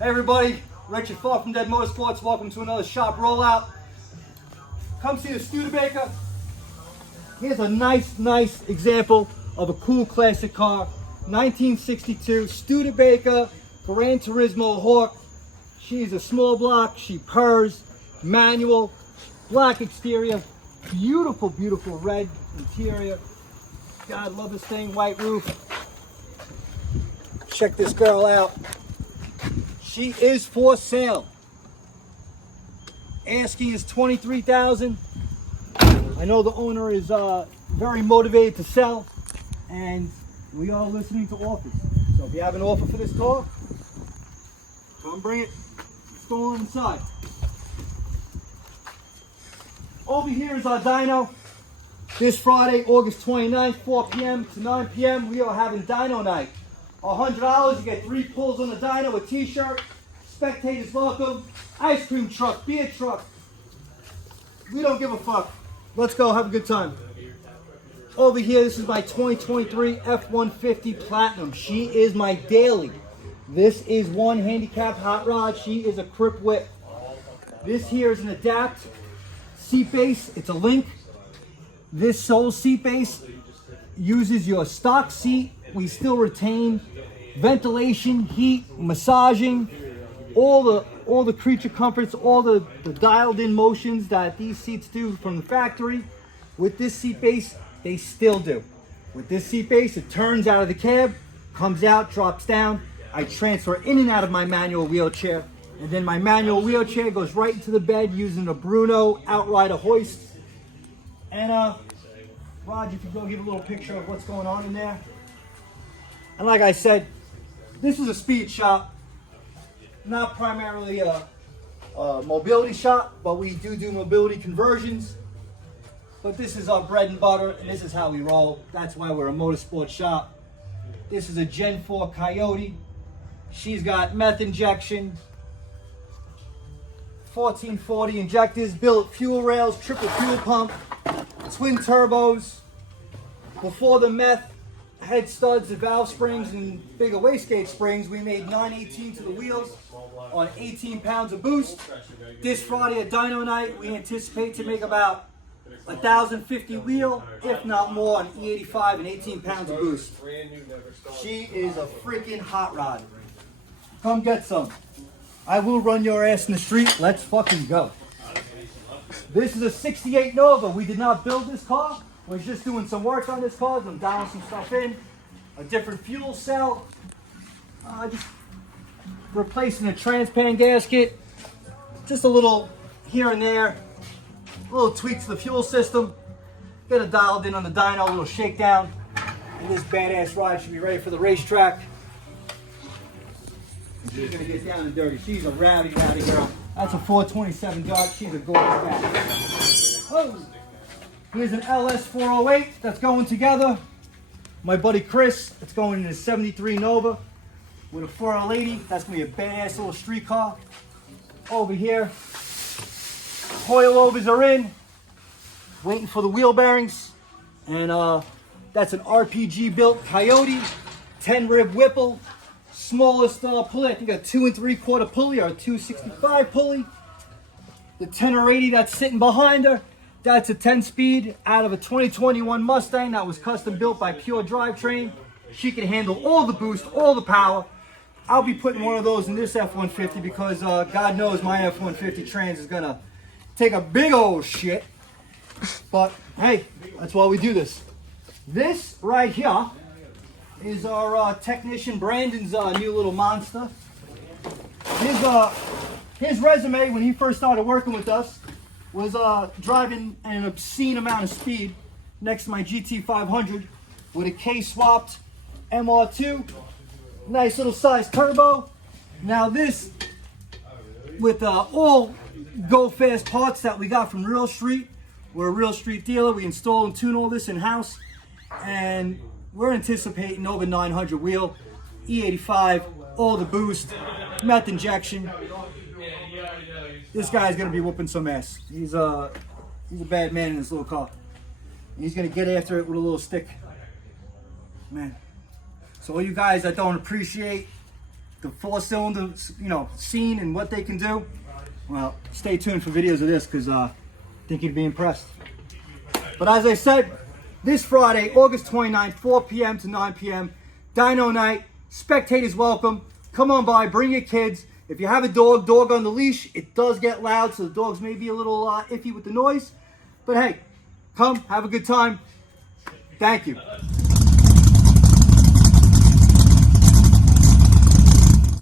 Hey everybody, Richard Far from Dead Motorsports. Welcome to another shop rollout. Come see the Studebaker. Here's a nice example of a cool classic car. 1962 Studebaker Gran Turismo Hawk. She's a small block, she purrs, manual, black exterior, beautiful red interior. God, love this thing, white roof. Check this girl out. She is for sale. Asking is $23,000. I know the owner is very motivated to sell, and we are listening to offers. So if you have an offer for this car, come bring it. Let's go on inside. Over here is our dyno. This Friday, August 29th, 4 p.m. to 9 p.m., we are having dyno night. $100, you get 3 pulls on the dyno, a t-shirt, spectators welcome, ice cream truck, beer truck. We don't give a fuck. Let's go, have a good time. Over here, this is my 2023 F-150 Platinum. She is my daily. This is one handicap hot rod. She is a crip whip. This here is an adapt seat base. It's a link. This sole seat base uses your stock seat. We still retain ventilation, heat, massaging, all the creature comforts, all the dialed in motions that these seats do from the factory. With this seat base, they still do. With this seat base, it turns out of the cab, comes out, drops down. I transfer in and out of my manual wheelchair, and then my manual wheelchair goes right into the bed using a Bruno Outrider hoist. And Raj, if you go give a little picture of what's going on in there. And like I said, this is a speed shop, not primarily a mobility shop, but we do mobility conversions. But this is our bread and butter, and this is how we roll. That's why we're a motorsports shop. This is a Gen 4 Coyote. She's got meth injection, 1440 injectors, billet fuel rails, triple fuel pump, twin turbos. Before the meth head studs, the valve springs, and bigger wastegate springs, we made 918 to the wheels on 18 pounds of boost. This Friday at dyno night, we anticipate to make about 1,050 wheel, if not more, on E85 and 18 pounds of boost. She is a freaking hot rod. Come get some. I will run your ass in the street. Let's fucking go. This is a 68 Nova. We did not build this car. We're just doing some work on this car. I'm dialing some stuff in. A different fuel cell. Just replacing a transpan gasket. Just a little here and there. A little tweak to the fuel system. Get it dialed in on the dyno. A little shakedown. And this badass ride should be ready for the racetrack. She's gonna get down and dirty. She's a rowdy girl. That's a 427 Dodge. She's a gorgeous cat. Oh. Here's an LS 408 that's going together. My buddy Chris, it's going in a 73 Nova with a 480. That's gonna be a badass little street car. Over here, coilovers are in. Waiting for the wheel bearings. And that's an RPG built Coyote, 10 rib Whipple. Smallest pulley, I think a 2 3/4 pulley or a 265 pulley. The 10 or 80 that's sitting behind her, that's a 10-speed out of a 2021 Mustang that was custom built by Pure Drivetrain. She can handle all the boost, all the power. I'll be putting one of those in this F-150 because God knows my F-150 Trans is gonna take a big old shit. But hey, that's why we do this. This right here is our technician Brandon's new little monster. His resume when he first started working with us was driving an obscene amount of speed next to my GT500 with a K-swapped MR2, nice little size turbo. Now this, with all go-fast parts that we got from Real Street. We're a Real Street dealer. We install and tune all this in-house, and we're anticipating over 900 wheel, E85, all the boost, meth injection. This guy's gonna be whooping some ass. He's a bad man in this little car. He's gonna get after it with a little stick. Man. So all you guys that don't appreciate the 4-cylinder, scene and what they can do, well, stay tuned for videos of this because I think you'd be impressed. But as I said, this Friday, August 29th, 4 p.m. to 9 p.m., Dyno night. Spectators welcome. Come on by, bring your kids. If you have a dog on the leash, it does get loud, so the dogs may be a little iffy with the noise. But hey, come, have a good time. Thank you.